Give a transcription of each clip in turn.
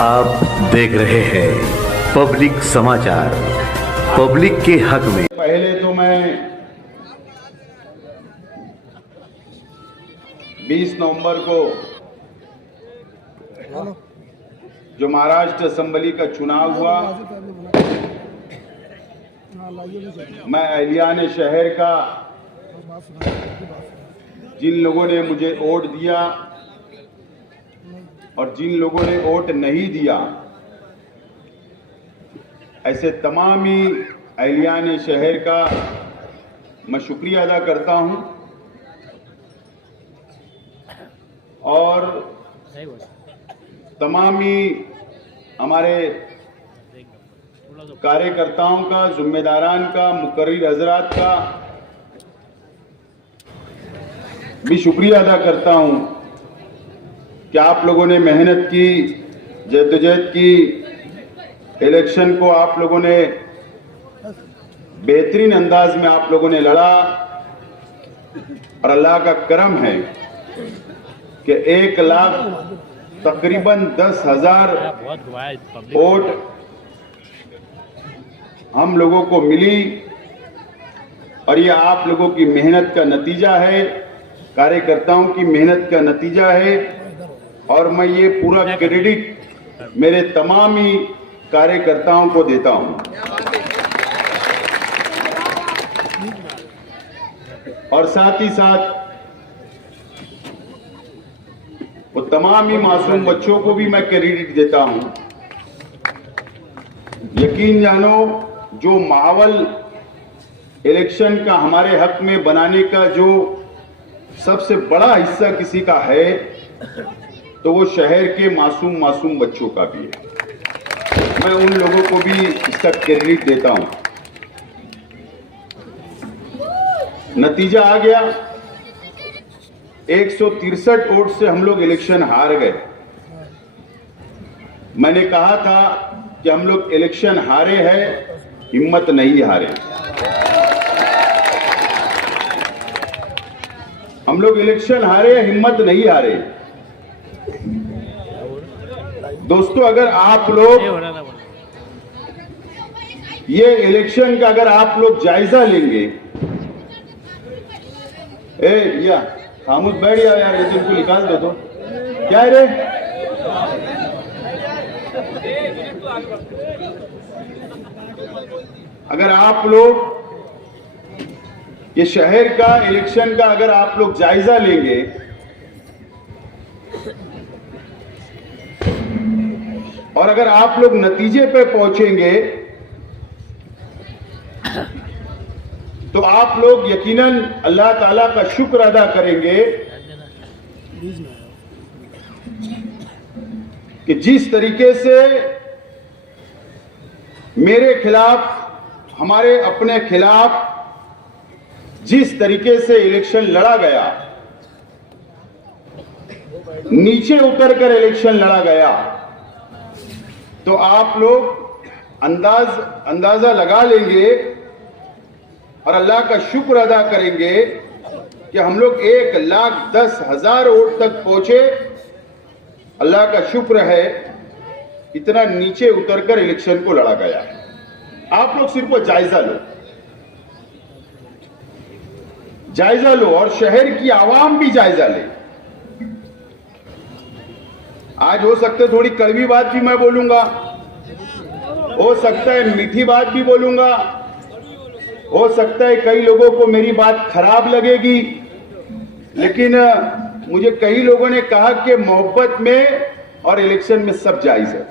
आप देख रहे हैं पब्लिक समाचार, पब्लिक के हक में। पहले तो मैं 20 नवंबर को जो महाराष्ट्र असेंबली का चुनाव हुआ, मैं अहिल्याने शहर का जिन लोगों ने मुझे वोट दिया और जिन लोगों ने वोट नहीं दिया, ऐसे तमाम ही अहिल्याने शहर का मैं शुक्रिया अदा करता हूं और तमाम ही हमारे कार्यकर्ताओं का, जिम्मेदारान का, मुकर्रिर हजरात का भी शुक्रिया अदा करता हूं कि आप लोगों ने मेहनत की, जद्दोजहद की, इलेक्शन को आप लोगों ने बेहतरीन अंदाज में आप लोगों ने लड़ा और अल्लाह का करम है कि 1 लाख तकरीबन 10,000 वोट हम लोगों को मिली और ये आप लोगों की मेहनत का नतीजा है, कार्यकर्ताओं की मेहनत का नतीजा है और मैं ये पूरा क्रेडिट मेरे तमाम ही कार्यकर्ताओं को देता हूं और साथ ही साथ वो तमाम ही मासूम बच्चों को भी मैं क्रेडिट देता हूं। यकीन जानो, जो माहौल इलेक्शन का हमारे हक में बनाने का जो सबसे बड़ा हिस्सा किसी का है तो वो शहर के मासूम बच्चों का भी है। मैं उन लोगों को भी इसका क्रेडिट देता हूं। नतीजा आ गया, 163 वोट से हम लोग इलेक्शन हार गए। मैंने कहा था कि हम लोग इलेक्शन हारे हैं, हिम्मत नहीं हारे। हम लोग इलेक्शन हारे, हिम्मत नहीं हारे। दोस्तों, अगर आप लोग ये इलेक्शन का अगर आप लोग जायजा लेंगे, भैया खामोश बैठ जाओ यार, ये तुमको निकाल दो तो क्या है रे। अगर आप लोग ये शहर का इलेक्शन का अगर आप लोग जायजा लेंगे और अगर आप लोग नतीजे पे पहुंचेंगे तो आप लोग यकीनन अल्लाह ताला का शुक्र अदा करेंगे कि जिस तरीके से मेरे खिलाफ, हमारे अपने खिलाफ जिस तरीके से इलेक्शन लड़ा गया, नीचे उतरकर इलेक्शन लड़ा गया, तो आप लोग अंदाजा लगा लेंगे और अल्लाह का शुक्र अदा करेंगे कि हम लोग 1,10,000 वोट तक पहुंचे। अल्लाह का शुक्र है, इतना नीचे उतरकर इलेक्शन को लड़ा गया है। आप लोग सिर्फ जायजा लो और शहर की आवाम भी जायजा ले। आज हो सकता है थोड़ी कड़वी बात भी मैं बोलूंगा, हो सकता है मीठी बात भी बोलूंगा, हो सकता है कई लोगों को मेरी बात खराब लगेगी, लेकिन मुझे कई लोगों ने कहा कि मोहब्बत में और इलेक्शन में सब जायज है।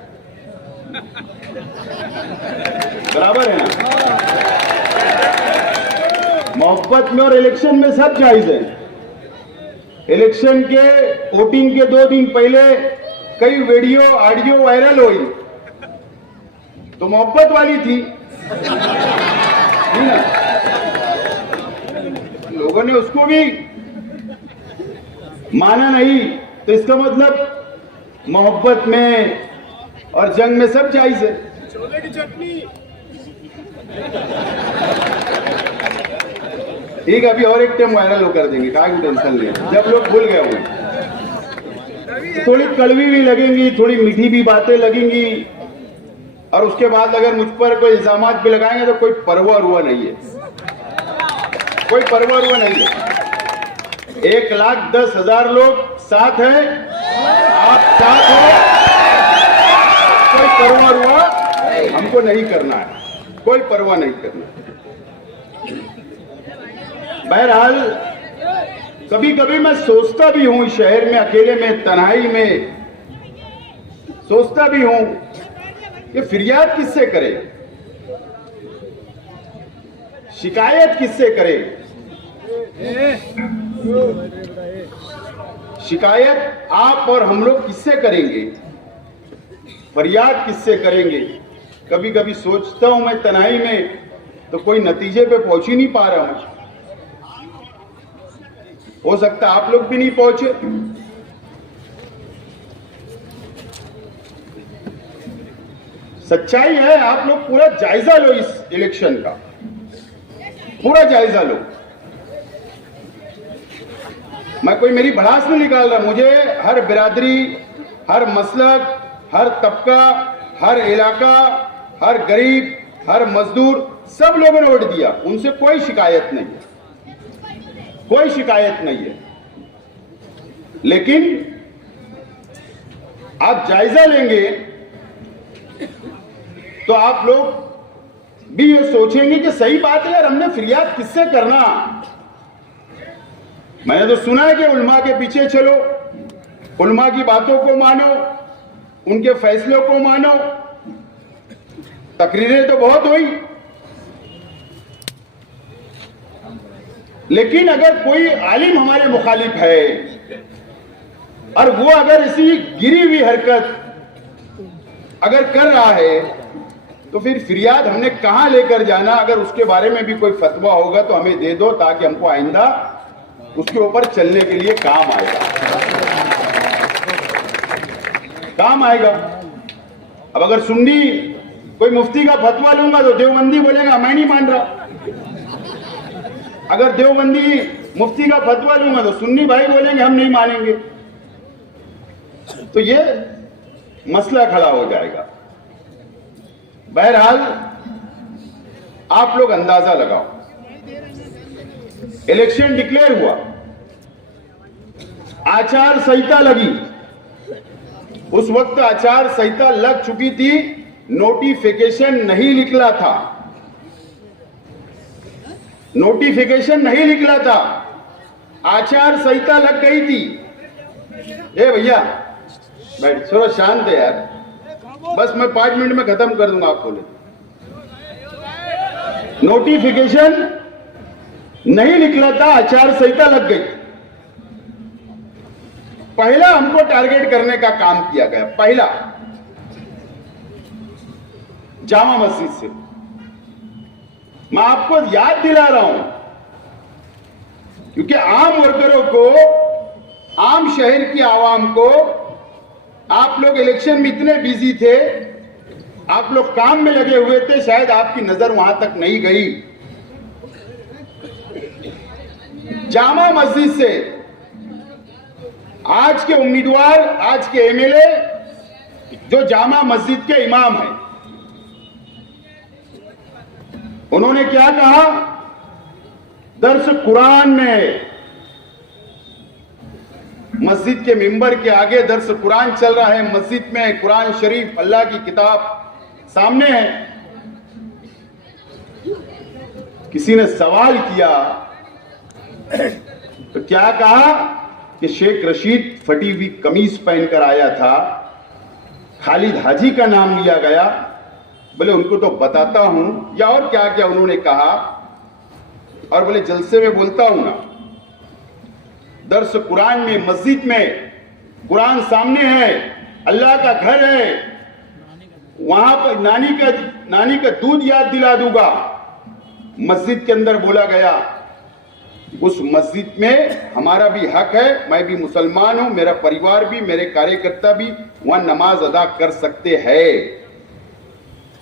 बराबर है ना? मोहब्बत में और इलेक्शन में सब जायज है। इलेक्शन के वोटिंग के 2 दिन पहले कई वीडियो ऑडियो वायरल हुई तो मोहब्बत वाली थी ना? लोगों ने उसको भी माना नहीं, तो इसका मतलब मोहब्बत में और जंग में सब जायज है। छोले की चटनी ठीक है, अभी और एक टाइम वायरल कर देंगे, क्या टेंशन नहीं, जब लोग भूल गए होंगे। थोड़ी कड़वी भी लगेंगी, थोड़ी मीठी भी बातें लगेंगी, और उसके बाद अगर मुझ पर कोई इल्जामात भी लगाएंगे तो कोई परवाह हुआ नहीं है, कोई परवाह हुआ नहीं है। 1,10,000 लोग साथ हैं, आप साथ हो, कोई परवाह हुआ हमको नहीं करना है, कोई परवाह नहीं करना। बहरहाल कभी कभी मैं सोचता भी हूं, शहर में अकेले में तन्हाई में सोचता भी हूं कि फिरियाद किससे करे, शिकायत किससे करे। शिकायत आप और हम लोग किससे करेंगे, फरियाद किससे करेंगे। कभी कभी सोचता हूं मैं तन्हाई में, तो कोई नतीजे पे पहुंच ही नहीं पा रहा हूं। हो सकता आप लोग भी नहीं पहुंचे। सच्चाई है, आप लोग पूरा जायजा लो इस इलेक्शन का, पूरा जायजा लो। मैं कोई मेरी भड़ास नहीं निकाल रहा, मुझे हर बिरादरी, हर मसलक, हर तबका, हर इलाका, हर गरीब, हर मजदूर, सब लोगों ने वोट दिया, उनसे कोई शिकायत नहीं है, कोई शिकायत नहीं है। लेकिन आप जायजा लेंगे तो आप लोग भी ये सोचेंगे कि सही बात है यार, हमने फिरियाद किससे करना। मैंने तो सुना है कि उल्मा के पीछे चलो, उल्मा की बातों को मानो, उनके फैसलों को मानो। तकरीरें तो बहुत हुई, लेकिन अगर कोई आलिम हमारे मुखालिफ है और वो अगर इसी गिरी हुई हरकत अगर कर रहा है, तो फिर फिरियाद हमने कहां लेकर जाना। अगर उसके बारे में भी कोई फतवा होगा तो हमें दे दो, ताकि हमको आइंदा उसके ऊपर चलने के लिए काम आएगा, काम आएगा। अब अगर सुन्नी कोई मुफ्ती का फतवा लूंगा तो देवबंदी बोलेगा मैं नहीं मान रहा, अगर देवबंदी मुफ्ती का फतवा लूंगा तो सुन्नी भाई बोलेंगे हम नहीं मानेंगे। तो ये मसला खड़ा हो जाएगा। बहरहाल आप लोग अंदाजा लगाओ, इलेक्शन डिक्लेयर हुआ, आचार संहिता लगी, उस वक्त आचार संहिता लग चुकी थी, नोटिफिकेशन नहीं निकला था, नोटिफिकेशन नहीं निकला था, आचार संहिता लग गई थी। ए भैया बैठ, थोड़ा शांत है यार, बस मैं 5 मिनट में खत्म कर दूंगा। आप बोले नोटिफिकेशन नहीं निकला था, आचार संहिता लग गई। पहला हमको टारगेट करने का काम किया गया, पहला जामा मस्जिद से। मैं आपको याद दिला रहा हूं, क्योंकि आम वर्करों को, आम शहर की आवाम को, आप लोग इलेक्शन में इतने बिजी थे, आप लोग काम में लगे हुए थे, शायद आपकी नजर वहां तक नहीं गई। जामा मस्जिद से आज के उम्मीदवार, आज के एमएलए जो जामा मस्जिद के इमाम हैं, उन्होंने क्या कहा, दर्स कुरान में, मस्जिद के मिंबर के आगे दर्स कुरान चल रहा है, मस्जिद में कुरान शरीफ अल्लाह की किताब सामने है। किसी ने सवाल किया तो क्या कहा कि शेख रशीद फटी हुई कमीज पहनकर आया था, खालिद हाजी का नाम लिया गया। बोले उनको तो बताता हूं, या और क्या क्या उन्होंने कहा, और बोले जलसे में बोलता हूं ना, दर्स कुरान में, मस्जिद में कुरान सामने है, अल्लाह का घर है, वहां पर नानी का दूध याद दिला दूंगा। मस्जिद के अंदर बोला गया, उस मस्जिद में हमारा भी हक है, मैं भी मुसलमान हूं, मेरा परिवार भी, मेरे कार्यकर्ता भी वहां नमाज अदा कर सकते हैं।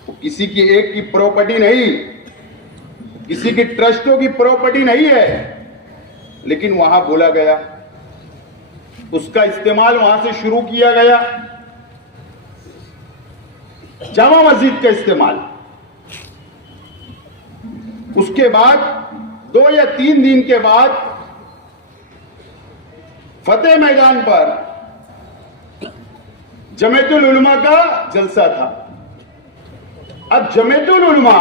तो किसी की एक की प्रॉपर्टी नहीं, किसी की ट्रस्टों की प्रॉपर्टी नहीं है, लेकिन वहां बोला गया। उसका इस्तेमाल वहां से शुरू किया गया, जामा मस्जिद का इस्तेमाल। उसके बाद 2 या 3 दिन के बाद फतेह मैदान पर जमीयतुल उलमा का जलसा था। अब जमीयतुल उलमा,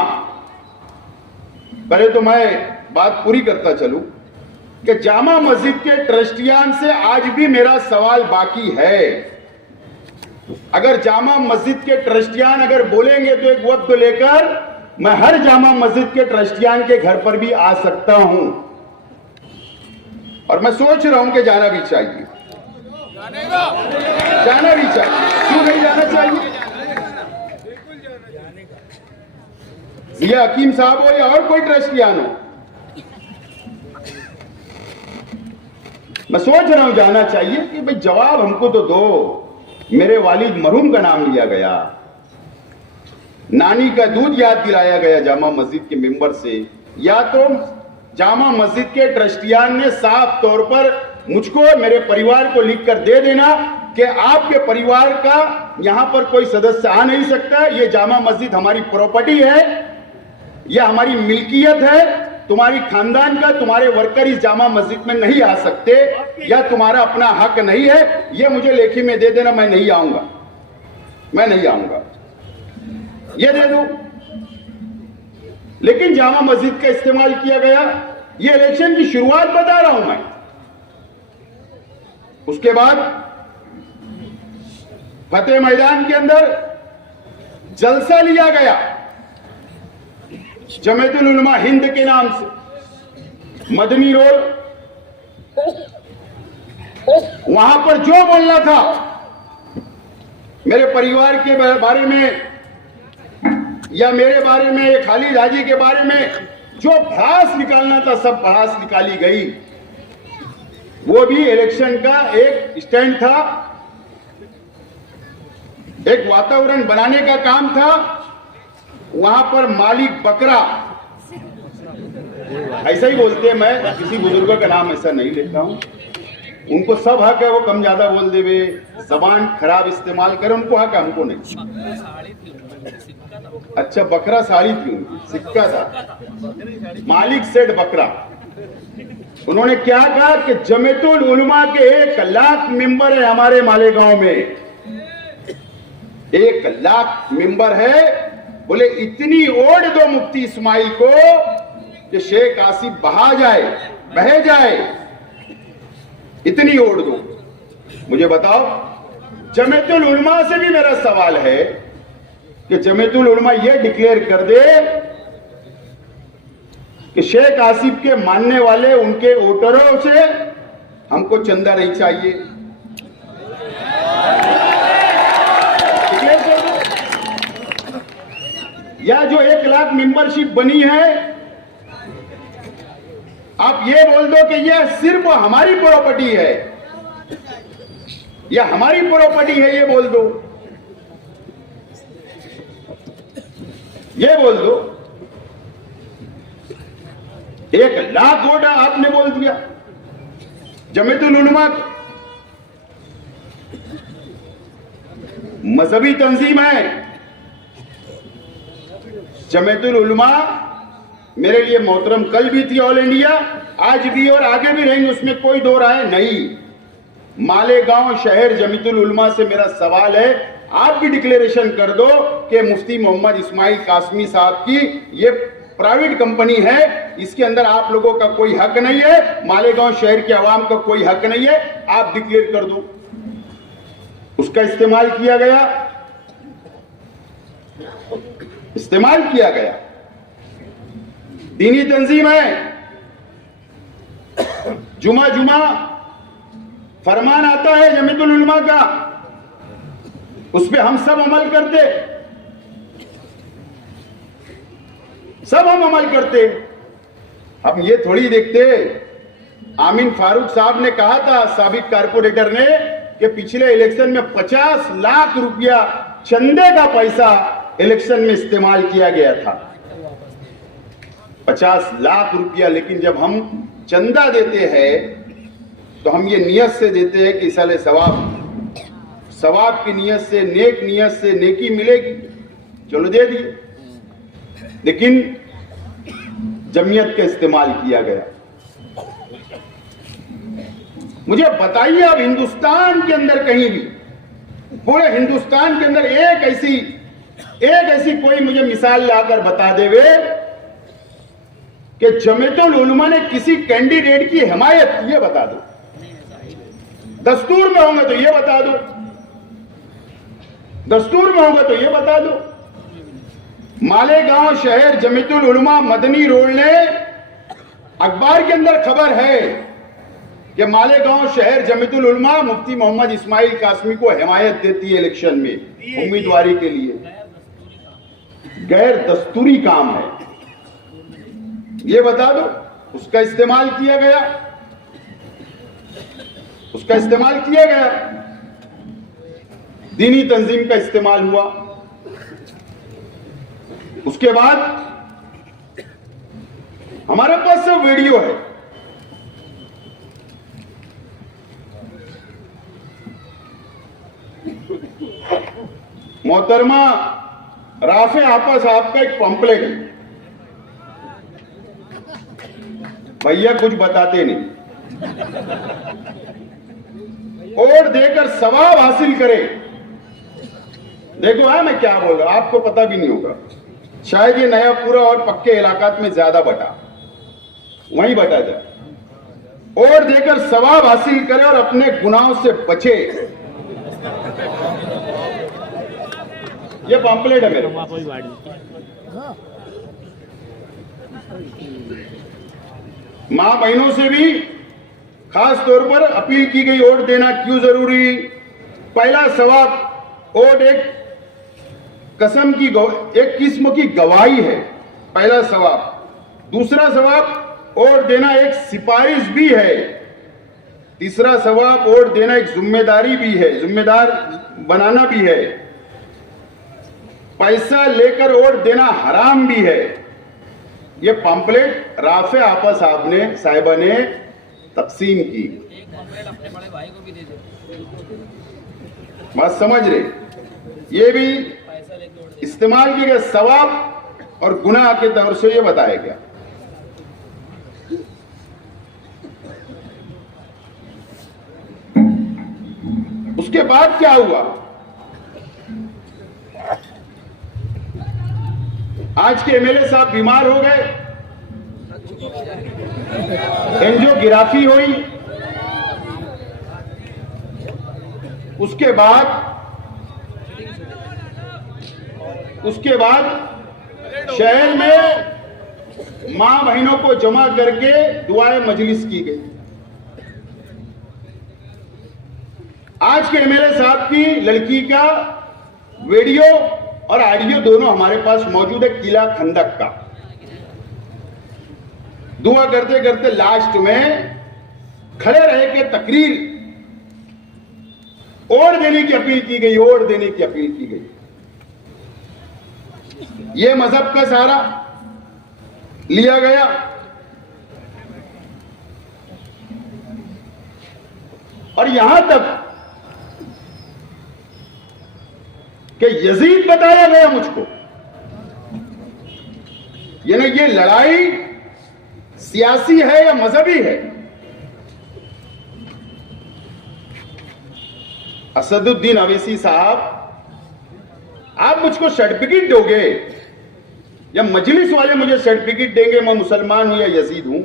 पहले तो मैं बात पूरी करता चलूं कि जामा मस्जिद के ट्रस्टियान से आज भी मेरा सवाल बाकी है। अगर जामा मस्जिद के ट्रस्टियान अगर बोलेंगे तो एक वक्त लेकर मैं हर जामा मस्जिद के ट्रस्टियान के घर पर भी आ सकता हूं, और मैं सोच रहा हूं कि जाना भी चाहिए, जाना भी चाहिए। क्यों नहीं जाना चाहिए? ये हकीम साहब हो या और कोई ट्रस्टियान हो, मैं सोच रहा हूं जाना चाहिए कि भाई जवाब हमको तो दो। मेरे वालिद मरहूम का नाम लिया गया, नानी का दूध याद दिलाया गया जामा मस्जिद के मेंबर से, या तो जामा मस्जिद के ट्रस्टियान ने साफ तौर पर मुझको, मेरे परिवार को लिखकर दे देना कि आपके परिवार का यहां पर कोई सदस्य आ नहीं सकता, ये जामा मस्जिद हमारी प्रॉपर्टी है, यह हमारी मिल्कियत है, तुम्हारी खानदान का, तुम्हारे वर्कर इस जामा मस्जिद में नहीं आ सकते, या तुम्हारा अपना हक नहीं है, ये मुझे लेखी में दे देना, मैं नहीं आऊंगा, मैं नहीं आऊंगा, ये दे दो। लेकिन जामा मस्जिद का इस्तेमाल किया गया। ये इलेक्शन की शुरुआत बता रहा हूं मैं। उसके बाद फतेह मैदान के अंदर जलसा लिया गया जमीयतुल उलमा हिंद के नाम से, मदनी रोड। वहां पर जो बोलना था मेरे परिवार के बारे में या मेरे बारे में या खालिद हाजी के बारे में जो भड़ास निकालना था, सब भड़ास निकाली गई। वो भी इलेक्शन का एक स्टैंड था, एक वातावरण बनाने का काम था। वहां पर मालिक बकरा, ऐसा ही बोलते हैं, मैं किसी बुजुर्ग का नाम ऐसा नहीं लेता हूं, उनको सब हक है वो कम ज्यादा बोल देवे, जबान खराब इस्तेमाल करे, उनको हक है, हमको नहीं। अच्छा, बकरा साड़ी थी उनकी, सिक्का था, मालिक सेठ बकरा। उन्होंने क्या कहा कि जमीयतुल उलमा के 1 लाख मेंबर है हमारे मालेगांव में, 1 लाख मेंबर है। बोले इतनी ओढ़ दो मुफ्ती इस्माइल को कि शेख आसिफ बह जाए, इतनी ओढ़ दो। मुझे बताओ, जमीयतुल उलमा से भी मेरा सवाल है कि जमीयतुल उलमा यह डिक्लेयर कर दे कि शेख आसिफ के मानने वाले उनके वोटरों से हमको चंदा नहीं चाहिए। या जो 1 लाख मेंबरशिप बनी है, आप ये बोल दो कि यह सिर्फ हमारी प्रॉपर्टी है, या हमारी प्रॉपर्टी है, ये बोल दो, ये बोल दो। 1 लाख वोट आपने बोल दिया जमीयतुल उलमा मजहबी तंजीम है। जमीयतुल उलमा मेरे लिए मोहतरम कल भी थी ऑल इंडिया, आज भी और आगे भी रहेंगे, उसमें कोई दो राय नहीं। मालेगांव शहर जमीयतुल उलमा से मेरा सवाल है, आप भी डिक्लेरेशन कर दो कि मुफ्ती मोहम्मद इस्माइल कासमी साहब की ये प्राइवेट कंपनी है, इसके अंदर आप लोगों का कोई हक नहीं है, मालेगांव शहर के आवाम का कोई हक नहीं है, आप डिक्लेयर कर दो। उसका इस्तेमाल किया गया, इस्तेमाल किया गया। दीनी तंजीम है, जुमा फरमान आता है जमीयतुल उलमा का, उस पे हम सब अमल करते, सब हम अमल करते। हम ये थोड़ी देखते, आमीन फारूक साहब ने कहा था, साबिक कारपोरेटर ने, कि पिछले इलेक्शन में 50 लाख रुपया चंदे का पैसा इलेक्शन में इस्तेमाल किया गया था, 50 लाख रुपया। लेकिन जब हम चंदा देते हैं तो हम ये नियत से देते हैं कि साले सवाब की नियत से, नेक नियत से नेकी मिलेगी, चलो दे दिए। लेकिन जमीयत का इस्तेमाल किया गया। मुझे बताइए अब हिंदुस्तान के अंदर कहीं भी, पूरे हिंदुस्तान के अंदर एक ऐसी कोई मुझे मिसाल लाकर बता देवे कि जमीयतुल उलमा ने किसी कैंडिडेट की हिमायत की, ये बता दो। दस्तूर में होंगे तो ये बता दो, दस्तूर में होगा तो ये बता दो। मालेगांव शहर जमीयतुल उलमा मदनी रोड ने, अखबार के अंदर खबर है कि मालेगांव शहर जमीयतुल उलमा मुफ्ती मोहम्मद इस्माइल कासमी को हिमायत देती है इलेक्शन में उम्मीदवारी के लिए। गैर दस्तूरी काम है, ये बता दो। उसका इस्तेमाल किया गया, उसका इस्तेमाल किया गया, दीनी तंजीम का इस्तेमाल हुआ। उसके बाद हमारे पास सब वीडियो है। मोहतरमा राफे आपा साहब का एक पंपलेट है, भैया कुछ बताते नहीं, और देकर सवाब हासिल करे। देखो मैं क्या बोल रहा, आपको पता भी नहीं होगा, शायद ये नया पूरा और पक्के इलाकात में ज्यादा बटा, वहीं बटा जाए। और देकर सवाब हासिल करे और अपने गुनाहों से बचे। ये पंपलेट है मेरे। मां बहनों से भी खास तौर पर अपील की गई, वोट देना क्यों जरूरी। पहला सवाब, वोट एक कसम की, एक किस्म की गवाही है, पहला सवाब। दूसरा सवाब, वोट देना एक सिफारिश भी है। तीसरा सवाब, वोट देना एक जिम्मेदारी भी है, जिम्मेदार बनाना भी है। पैसा लेकर वोट देना हराम भी है। ये पंपलेट राफे आपा साहिबा ने तकसीम की। अपने बड़े भाई को भी दे दो। बात समझ रहे, ये भी इस्तेमाल किया गया। सवाब और गुनाह के तौर से ये बताया गया। उसके बाद क्या हुआ, आज के एमएलए साहब बीमार हो गए, एंजियोग्राफी हुई। उसके बाद शहर में मां बहनों को जमा करके दुआएं मजलिस की गई। आज के एमएलए साहब की लड़की का वीडियो और ऑडियो दोनों हमारे पास मौजूद है, किला खंदक का। दुआ करते करते लास्ट में खड़े रह के तकरीर, वोट देने की अपील की गई, वोट देने की अपील की गई। यह मजहब का सहारा लिया गया। और यहां तक कि यजीद बताया गया मुझको, यानी ये लड़ाई सियासी है या मजहबी है। असदुद्दीन अवैसी साहब, आप मुझको सर्टिफिकेट दोगे या मजलिस वाले मुझे सर्टिफिकेट देंगे, मैं मुसलमान हूं या यजीद हूं?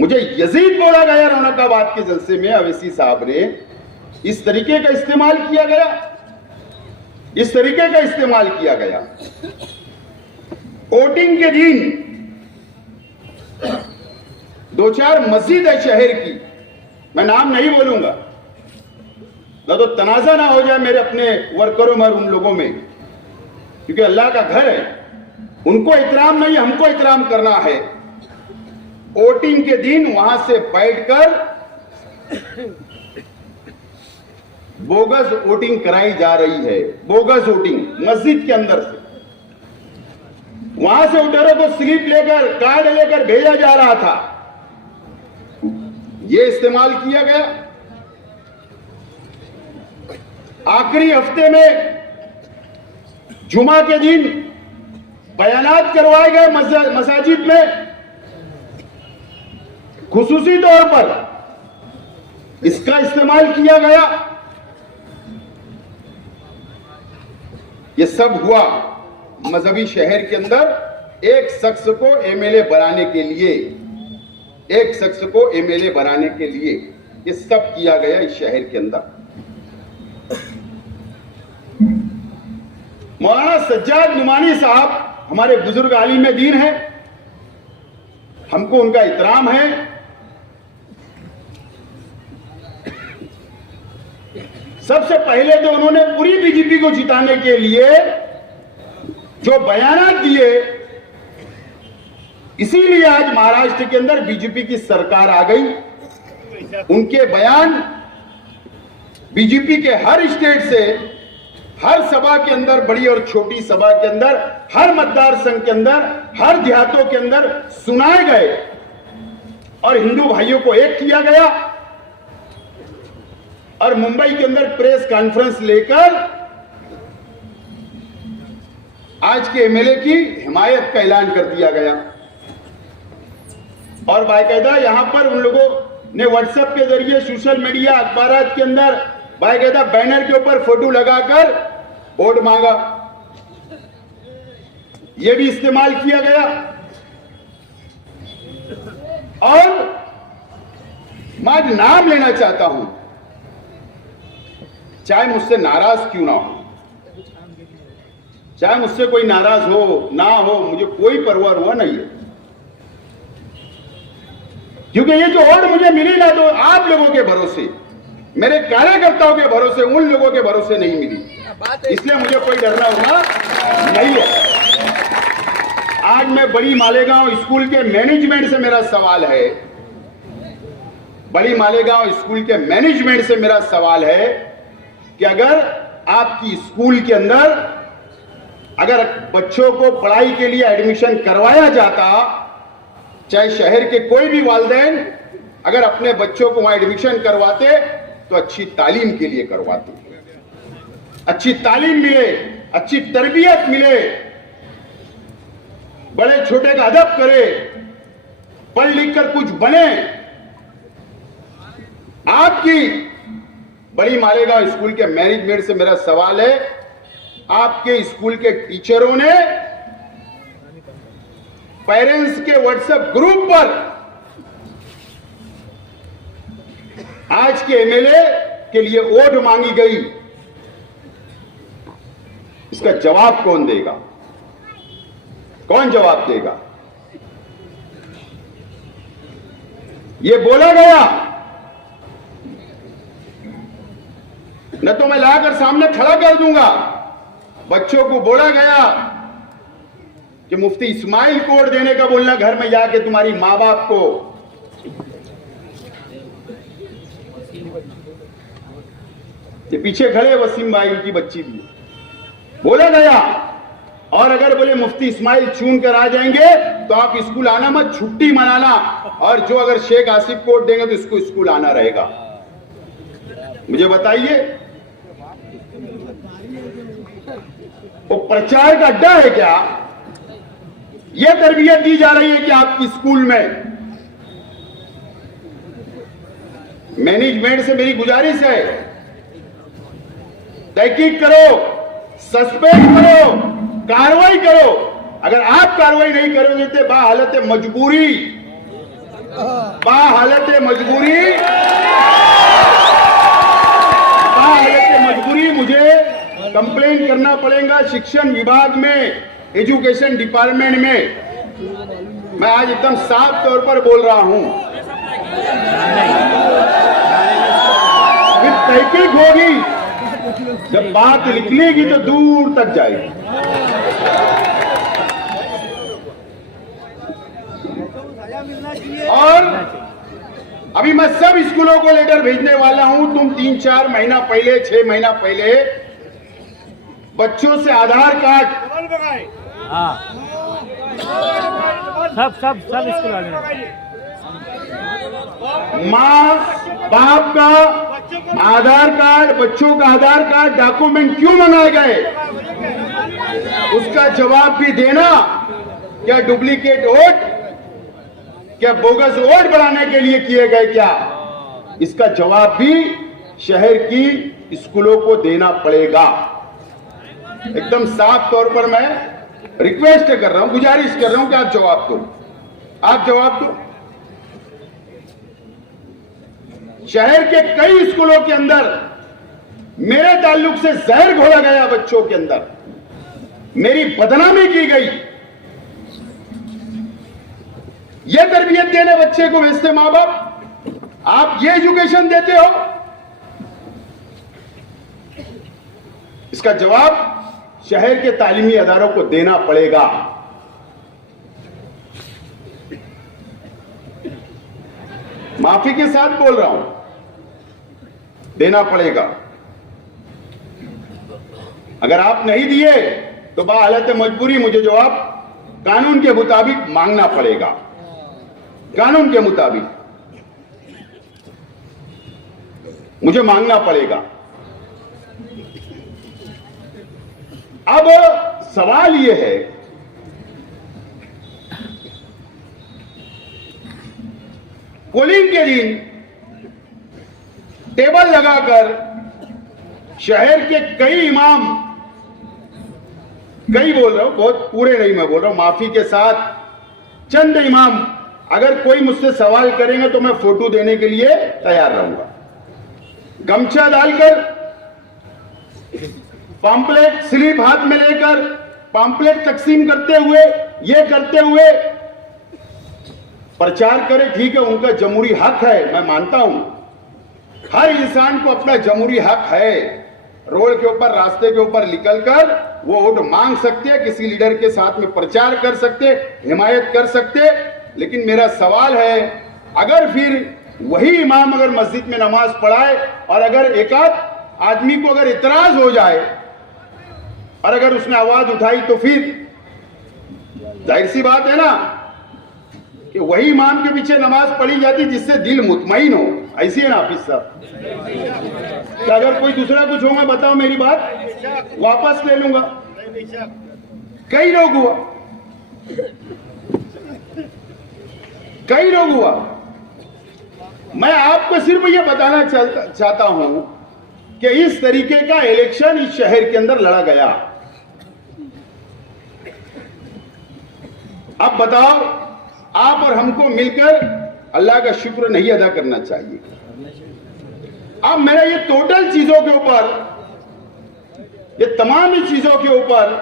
मुझे यजीद बोला गया रौनकाबाद के जलसे में। अवैसी साहब ने इस तरीके का इस्तेमाल किया गया, इस तरीके का इस्तेमाल किया गया। वोटिंग के दिन दो चार मस्जिद है शहर की, मैं नाम नहीं बोलूंगा ना तो तनाजा ना हो जाए मेरे अपने वर्करों में और उन लोगों में, क्योंकि अल्लाह का घर है, उनको एहतराम नहीं हमको एहतराम करना है। वोटिंग के दिन वहां से बैठकर बोगस वोटिंग कराई जा रही है, बोगस वोटिंग मस्जिद के अंदर से। वहां से वोटरों को स्लिप लेकर, कार्ड लेकर भेजा जा रहा था। ये इस्तेमाल किया गया। आखिरी हफ्ते में जुमा के दिन बयानात करवाए गए मसाजिद में, खुसूसी तौर पर इसका इस्तेमाल किया गया। ये सब हुआ मजहबी शहर के अंदर एक शख्स को एमएलए बनाने के लिए, एक शख्स को एमएलए बनाने के लिए ये सब किया गया इस शहर के अंदर। मौलाना सज्जाद नुमानी साहब हमारे बुजुर्ग आलिम दीन हैं, हमको उनका एहतराम है। सबसे पहले तो उन्होंने पूरी बीजेपी को जिताने के लिए जो बयानात दिए, इसीलिए आज महाराष्ट्र के अंदर बीजेपी की सरकार आ गई। उनके बयान बीजेपी के हर स्टेट से, हर सभा के अंदर, बड़ी और छोटी सभा के अंदर, हर मतदार संघ के अंदर, हर देहातों के अंदर सुनाए गए और हिंदू भाइयों को एक किया गया। और मुंबई के अंदर प्रेस कॉन्फ्रेंस लेकर आज के एमएलए की हिमायत का ऐलान कर दिया गया। और बाकायदा यहां पर उन लोगों ने व्हाट्सएप के जरिए, सोशल मीडिया, अखबारात के अंदर बाकायदा बैनर के ऊपर फोटो लगाकर वोट मांगा। यह भी इस्तेमाल किया गया। और मैं आज नाम लेना चाहता हूं, चाहे मुझसे नाराज क्यों ना हो, चाहे मुझसे कोई नाराज हो ना हो, मुझे कोई परवाह हुआ नहीं है, क्योंकि ये जो वोट मुझे मिली ना, तो आप लोगों के भरोसे, मेरे कार्यकर्ताओं के भरोसे, उन लोगों के भरोसे नहीं मिली, इसलिए मुझे कोई डरना होना नहीं है। आज मैं बड़ी मालेगांव स्कूल के मैनेजमेंट से मेरा सवाल है, बड़ी मालेगांव स्कूल के मैनेजमेंट से मेरा सवाल है कि अगर आपकी स्कूल के अंदर अगर बच्चों को पढ़ाई के लिए एडमिशन करवाया जाता, चाहे शहर के कोई भी वालिदैन अगर अपने बच्चों को वहां एडमिशन करवाते तो अच्छी तालीम के लिए करवाते, अच्छी तालीम मिले, अच्छी तरबियत मिले, बड़े छोटे का अदब करे, पढ़ लिख कर कुछ बने। आपकी बड़ी मालेगांव स्कूल के मैनेजमेंट से मेरा सवाल है, आपके स्कूल के टीचरों ने पेरेंट्स के व्हाट्सएप ग्रुप पर आज के एमएलए के लिए वोट मांगी गई, इसका जवाब कौन देगा? कौन जवाब देगा? यह बोला गया, न तो मैं लाकर सामने खड़ा कर दूंगा। बच्चों को बोला गया कि मुफ्ती इस्माइल को वोट देने का बोलना घर में जाके तुम्हारी मां बाप को। ये पीछे खड़े वसीम भाई, उनकी बच्ची भी बोला गया। और अगर बोले मुफ्ती इस्माइल चुन कर आ जाएंगे तो आप स्कूल आना मत, छुट्टी मनाना, और जो अगर शेख आसिफ को वोट देंगे तो इसको स्कूल आना रहेगा। मुझे बताइए, वो प्रचार का अड्डा है क्या? यह तरबियत दी जा रही है कि आपकी स्कूल में? मैनेजमेंट से मेरी गुजारिश है, तहकीक करो, सस्पेंड करो, कार्रवाई करो। अगर आप कार्रवाई नहीं करोगे तो बाहालत मजबूरी, बाहालत मजबूरी मुझे कंप्लेन करना पड़ेगा शिक्षण विभाग में, एजुकेशन डिपार्टमेंट में। मैं आज एकदम साफ तौर पर बोल रहा हूं, फिर तहकीक होगी, जब बात निकलेगी तो दूर तक जाएगी। और अभी मैं सब स्कूलों को लेटर भेजने वाला हूं, तुम 3-4 महीना पहले, 6 महीना पहले बच्चों से आधार कार्ड, सब स्कूल वाले माँ बाप का आधार कार्ड, बच्चों का आधार कार्ड, डॉक्यूमेंट क्यों मंगाए गए, उसका जवाब भी देना। क्या डुप्लीकेट वोट, क्या बोगस वोट बनाने के लिए किए गए क्या, इसका जवाब भी शहर की स्कूलों को देना पड़ेगा। एकदम साफ तौर पर मैं रिक्वेस्ट कर रहा हूं, गुजारिश कर रहा हूं कि आप जवाब दो, आप जवाब दो। शहर के कई स्कूलों के अंदर मेरे ताल्लुक से जहर घोला गया, बच्चों के अंदर मेरी बदनामी की गई। यह तरबियत देने बच्चे को भेजते मां बाप, आप ये एजुकेशन देते हो, इसका जवाब शहर के तालीमी अदारों को देना पड़ेगा। माफी के साथ बोल रहा हूं, देना पड़ेगा। अगर आप नहीं दिए तो बाहालत मजबूरी मुझे जवाब कानून के मुताबिक मांगना पड़ेगा, कानून के मुताबिक मुझे मांगना पड़ेगा। अब सवाल यह है, पोलिंग के दिन टेबल लगाकर शहर के कई इमाम, कई बोल रहा हूं, बहुत पूरे नहीं मैं बोल रहा हूं, माफी के साथ चंद इमाम, अगर कोई मुझसे सवाल करेंगे तो मैं फोटो देने के लिए तैयार रहूंगा, गमछा डालकर पॉम्पलेट स्लिप हाथ में लेकर पॉम्पलेट तकसीम करते हुए, ये करते हुए प्रचार करें। ठीक है, उनका जमहूरी हक है, मैं मानता हूं, हर इंसान को अपना जमहूरी हक है, रोड के ऊपर, रास्ते के ऊपर निकलकर वो वोट मांग सकते हैं, किसी लीडर के साथ में प्रचार कर सकते, हिमायत कर सकते। लेकिन मेरा सवाल है, अगर फिर वही इमाम अगर मस्जिद में नमाज पढ़ाए और अगर एकाध आदमी को अगर इतराज हो जाए और अगर उसने आवाज उठाई, तो फिर जाहिर सी बात है ना कि वही इमाम के पीछे नमाज पढ़ी जाती जिससे दिल मुतमईन हो। ऐसी है ना हाफिज साहब? क्या अगर कोई दूसरा कुछ होगा बताओ, मेरी बात वापस ले लूंगा। कई लोग हुआ, कई लोग हुआ। मैं आपको सिर्फ ये बताना चाहता हूं कि इस तरीके का इलेक्शन इस शहर के अंदर लड़ा गया। अब बताओ, आप और हमको मिलकर अल्लाह का शुक्र नहीं अदा करना चाहिए? अब मेरा ये टोटल चीजों के ऊपर, ये तमाम ही चीजों के ऊपर,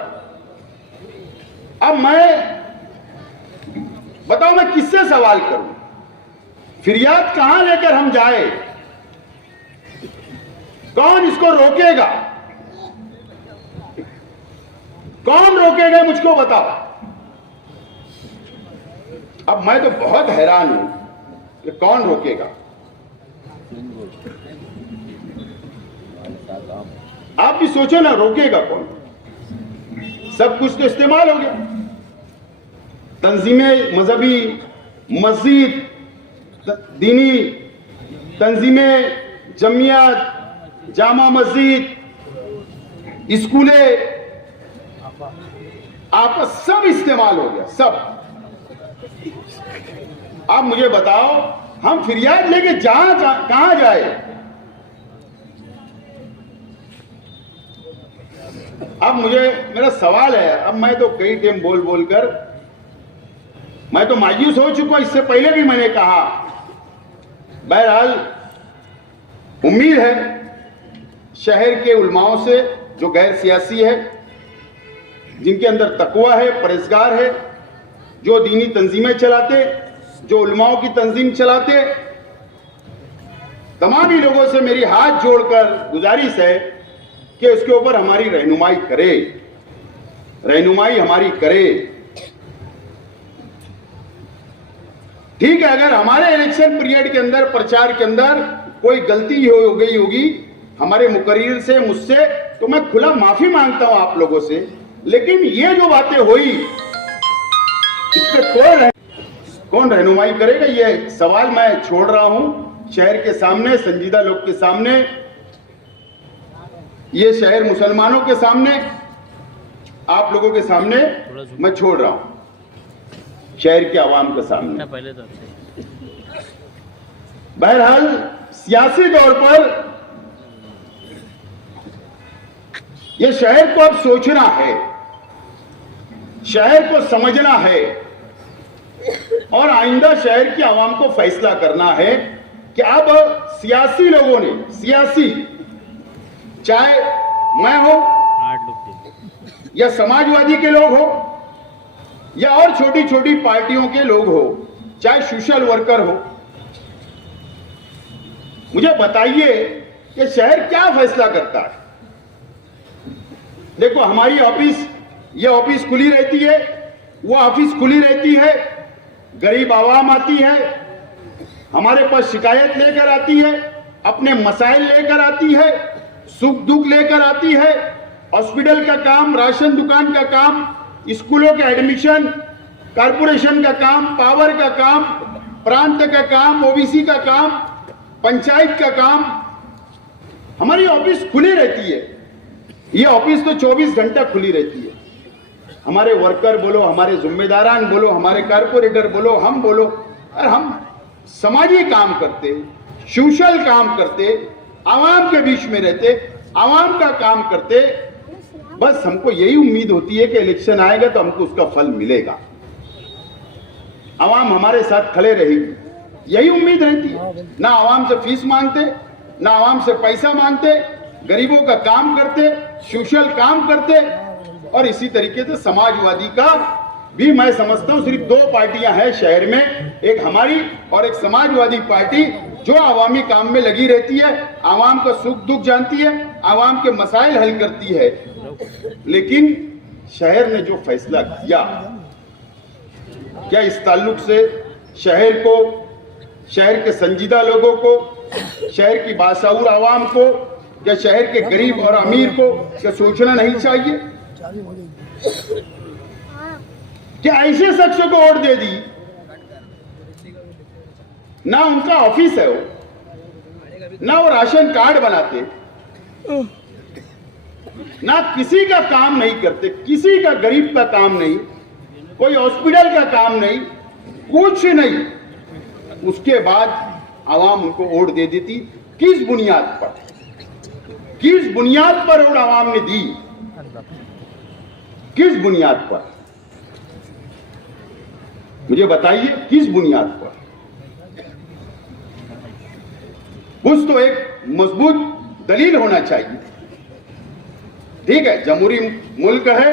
अब मैं बताओ मैं किससे सवाल करूं? फिरियाद कहां लेकर हम जाए? कौन इसको रोकेगा? कौन रोकेगा मुझको बताओ। अब मैं तो बहुत हैरान हूं कि कौन रोकेगा। आप भी सोचो ना, रोकेगा कौन? सब कुछ तो इस्तेमाल हो गया। तंजीमें मजहबी, मस्जिद, दीनी तंजीमें, जमियत, जामा मस्जिद, स्कूलें, आपस सब इस्तेमाल हो गया, सब। आप मुझे बताओ, हम फिरियाद लेके कहां जाए? अब मेरा सवाल है, अब मैं तो कई टाइम बोल बोलकर मैं तो मायूस हो चुका हूं। इससे पहले भी मैंने कहा, बहरहाल उम्मीद है शहर के उलमाओं से, जो गैर सियासी है, जिनके अंदर तकवा है, परहेजगार है, जो दीनी तंजीमें चलाते, जो उलमाओं की तंजीम चलाते, तमाम ही लोगों से मेरी हाथ जोड़कर गुजारिश है कि उसके ऊपर हमारी रहनुमाई करे, रहनुमाई हमारी करे। ठीक है, अगर हमारे इलेक्शन पीरियड के अंदर, प्रचार के अंदर कोई गलती हो गई होगी हमारे मुकर्रिर से, मुझसे, तो मैं खुला माफी मांगता हूं आप लोगों से। लेकिन ये जो बातें हुई, इस पे तोड़ कौन रहनुमाई करेगा? ये सवाल मैं छोड़ रहा हूं शहर के सामने, संजीदा लोग के सामने, ये शहर मुसलमानों के सामने, आप लोगों के सामने मैं छोड़ रहा हूं, शहर के आवाम के सामने। बहरहाल सियासी तौर पर यह शहर को अब सोचना है, शहर को समझना है और आइंदा शहर की आवाम को फैसला करना है कि अब सियासी लोगों ने, सियासी चाहे मैं हो या समाजवादी के लोग हो या और छोटी छोटी पार्टियों के लोग हो, चाहे सोशल वर्कर हो, मुझे बताइए कि शहर क्या फैसला करता है। देखो हमारी ऑफिस, ये ऑफिस खुली रहती है, वो ऑफिस खुली रहती है, गरीब आवाम आती है, हमारे पास शिकायत लेकर आती है, अपने मसाइल लेकर आती है, सुख दुख लेकर आती है, हॉस्पिटल का काम, राशन दुकान का काम, स्कूलों का एडमिशन, कारपोरेशन का काम, पावर का काम, प्रांत का काम, ओबीसी का काम, पंचायत का काम, हमारी ऑफिस खुली रहती है। ये ऑफिस तो 24 घंटा खुली रहती है। हमारे वर्कर बोलो, हमारे जिम्मेदारान बोलो, हमारे कारपोरेटर बोलो, हम बोलो, और हम समाजी काम करते, सोशल काम करते, आवाम के बीच में रहते, आवाम का काम करते। बस हमको यही उम्मीद होती है कि इलेक्शन आएगा तो हमको उसका फल मिलेगा, आवाम हमारे साथ खड़े रहेगी, यही उम्मीद रहती है। ना आवाम से फीस मांगते, ना आवाम से पैसा मांगते, गरीबों का काम करते, सोशल काम करते। और इसी तरीके से समाजवादी का भी मैं समझता हूं सिर्फ 2 पार्टियां हैं शहर में, एक हमारी और एक समाजवादी पार्टी, जो आवामी काम में लगी रहती है, आवाम का सुख दुख जानती है, आवाम के मसाइल हल करती है। लेकिन शहर ने जो फैसला किया, क्या इस ताल्लुक से शहर को, शहर के संजीदा लोगों को, शहर की बाशऊर आवाम को या शहर के गरीब और अमीर को क्या सोचना नहीं चाहिए कि ऐसे शख्स को वोट दे दी, ना उनका ऑफिस है वो, ना वो राशन कार्ड बनाते, ना किसी का काम नहीं करते, किसी का गरीब का काम नहीं, कोई हॉस्पिटल का काम नहीं, कुछ नहीं। उसके बाद आवाम उनको वोट दे देती। किस बुनियाद पर, किस बुनियाद पर वोट आवाम ने दी, किस बुनियाद पर, मुझे बताइए किस बुनियाद पर। कुछ तो एक मजबूत दलील होना चाहिए। ठीक है, जमहूरी मुल्क है,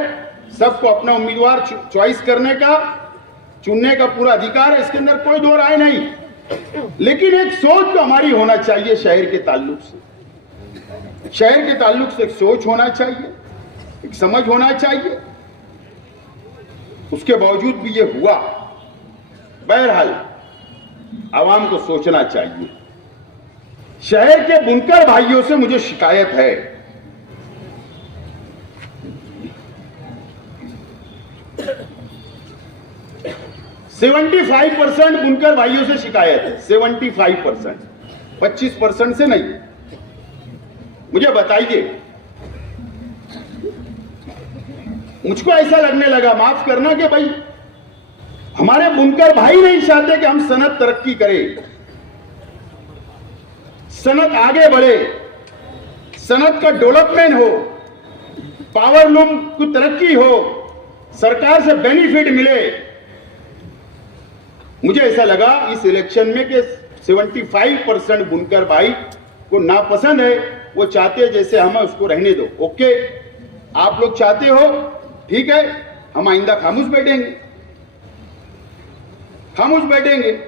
सबको अपना उम्मीदवार चॉइस करने का, चुनने का पूरा अधिकार है, इसके अंदर कोई दो राय नहीं। लेकिन एक सोच तो हमारी होना चाहिए शहर के ताल्लुक से, शहर के ताल्लुक से एक सोच होना चाहिए, एक समझ होना चाहिए। उसके बावजूद भी ये हुआ। बहरहाल आवाम को सोचना चाहिए। शहर के बुनकर भाइयों से मुझे शिकायत है, %75 बुनकर भाइयों से शिकायत है, 75%, 25% से नहीं। मुझे बताइए, मुझको ऐसा लगने लगा, माफ करना, कि भाई हमारे बुनकर भाई नहीं चाहते कि हम सनत तरक्की करें, सनत आगे बढ़े, सनत का डेवलपमेंट हो, पावर लूम की तरक्की हो, सरकार से बेनिफिट मिले। मुझे ऐसा लगा इस इलेक्शन में कि 75% बुनकर भाई को नापसंद है, वो चाहते हैं जैसे हमें उसको रहने दो। ओके, आप लोग चाहते हो, ठीक है, हम आइंदा खामोश बैठेंगे, खामोश बैठेंगे।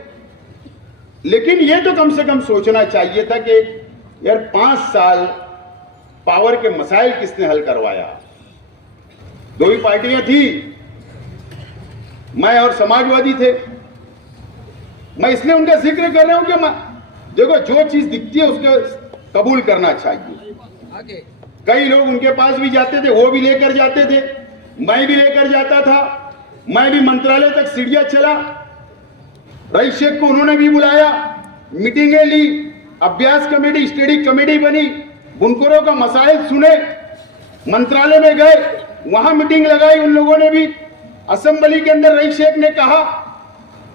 लेकिन ये तो कम से कम सोचना चाहिए था कि यार 5 साल पावर के मसाइल किसने हल करवाया। 2 ही पार्टियां थी, मैं और समाजवादी थे। मैं इसलिए उनका जिक्र कर रहा हूं कि देखो, जो चीज दिखती है उसको कबूल करना चाहिए। कई लोग उनके पास भी जाते थे, वो भी लेकर जाते थे, मैं भी लेकर जाता था, मैं भी मंत्रालय तक सीढ़ियां चला, रईस शेख को उन्होंने भी बुलाया, मीटिंगें ली, अभ्यास कमेटी, स्टडी कमेटी बनी, बुनकरों का मसाइल सुने, मंत्रालय में गए, वहां मीटिंग लगाई उन लोगों ने भी। असेंबली के अंदर रईस शेख ने कहा,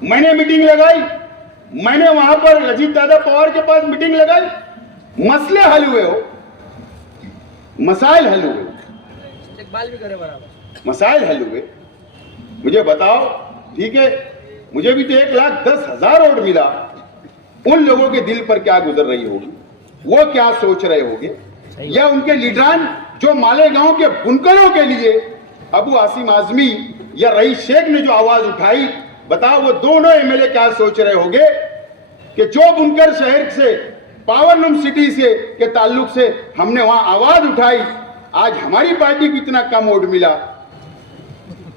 मैंने मीटिंग लगाई, मैंने वहां पर अजीत दादा पवार के पास मीटिंग लगाई, मसले हल हुए हो, मसाइल हल हुए, इस्तेकबाल भी करे बराबर। मसाइल हल हुए। मुझे बताओ, ठीक है, मुझे भी तो 1,10,000 वोट मिला, उन लोगों के दिल पर क्या गुजर रही होगी, वो क्या सोच रहे होंगे, या उनके लीडरान जो मालेगांव के बुनकरों के लिए अबू आसिम आजमी या रईस शेख ने जो आवाज उठाई, बताओ वो दोनों एमएलए क्या सोच रहे होंगे कि जो बुनकर शहर से, पावरलूम सिटी से के ताल्लुक से हमने वहां आवाज उठाई, आज हमारी पार्टी को इतना कम वोट मिला।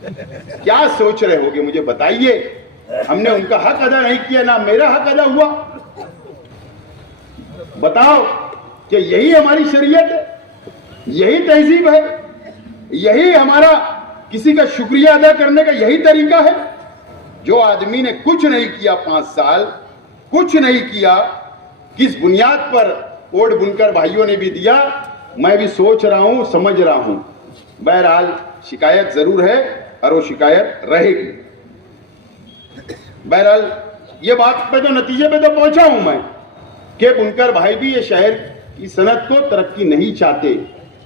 क्या सोच रहे होंगे मुझे बताइए। हमने उनका हक अदा नहीं किया, ना मेरा हक अदा हुआ। बताओ कि यही हमारी शरीयत है, यही तहजीब है, यही हमारा किसी का शुक्रिया अदा करने का यही तरीका है। जो आदमी ने कुछ नहीं किया 5 साल, कुछ नहीं किया, किस बुनियाद पर वोट बुनकर भाइयों ने भी दिया, मैं भी सोच रहा हूं, समझ रहा हूं। बहरहाल शिकायत जरूर है और वो शिकायत रहेगी। बहरहाल ये बात पे तो नतीजे पे तो पहुंचा हूं मैं कि बुनकर भाई भी ये शहर की सनत को तरक्की नहीं चाहते,